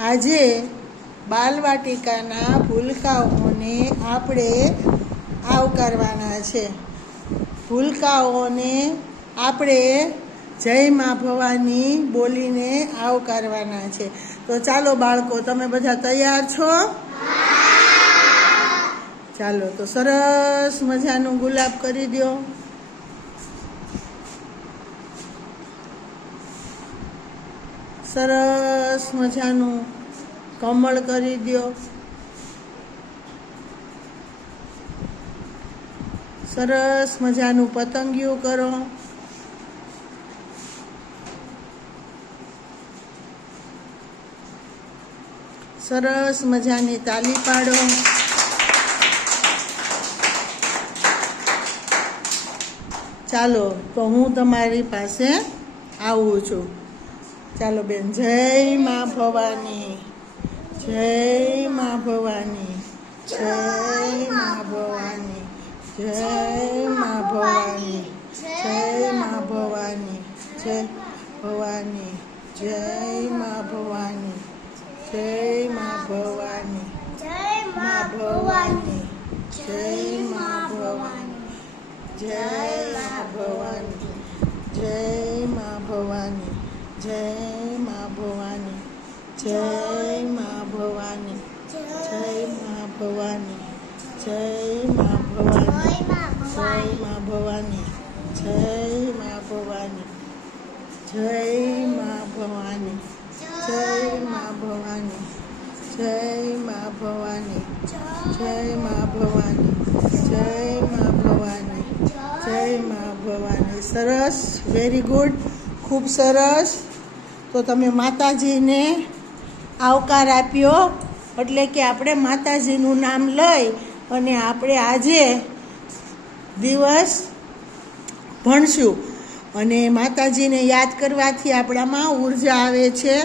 આજે બાલવાટિકાના ભૂલકાઓને આપણે આવકારવાના છે. ભૂલકાઓને આપણે જય મા ભવાની બોલીને આવકારવાના છે. તો ચાલો બાળકો, તમે બધા તૈયાર છો? ચાલો, તો સરસ મજાનું ગુલાબ કરી દો સરસ મજાનું કમળ કરી દો સરસ મજાનું પતંગિયું કરો. સરસ મજાની તાલી પાડો. ચાલો, તો હું તમારી પાસે આવું છું. ચાલો બેન જય મા ભવાની જય મા ભવાની જય મા ભવાની જય મા ભવાની જય મા ભવાની જય ભવાની જય મા ભવાની જય મા ભવાની મા ભવાની જય મા ભવાની જય મા ભવાની જય મા ભવાની જય મા ભવાની જય મા ભવાની જય મા ભવાની જય મા ભવાની જય મા ભવાની જય મા ભવાની જય મા ભવાની જય મા ભવાની જય મા ભવાની જય મા ભવાની જય મા ભવાની જય મા ભવાની સરસ વેરી ગુડ ખૂબ સરસ તો તમે માતાજીને આવકાર આપ્યો, એટલે કે આપણે માતાજીનું નામ લઈ અને આપણે આજે દિવસ ભણશું. અને માતાજીને યાદ કરવાથી આપણામાં ઊર્જા આવે છે.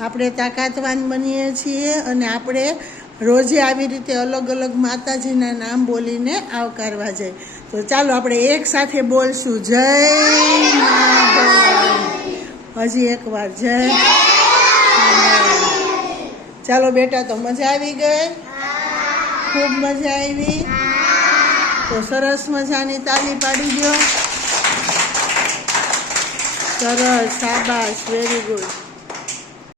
આપણે તાકાતવાન બનીએ છીએ અને આપણે રોજે આવી રીતે અલગ અલગ માતાજીના નામ બોલીને આવકારવા જાય. તો ચાલો આપણે એક સાથે બોલશું. જય મા. હજી એકવાર જય ચાલો બેટા, તો મજા આવી ગઈ? ખૂબ મજા આવી. તો સરસ મજાની તાલી પાડી દો સરસ શાબાશ વેરી ગુડ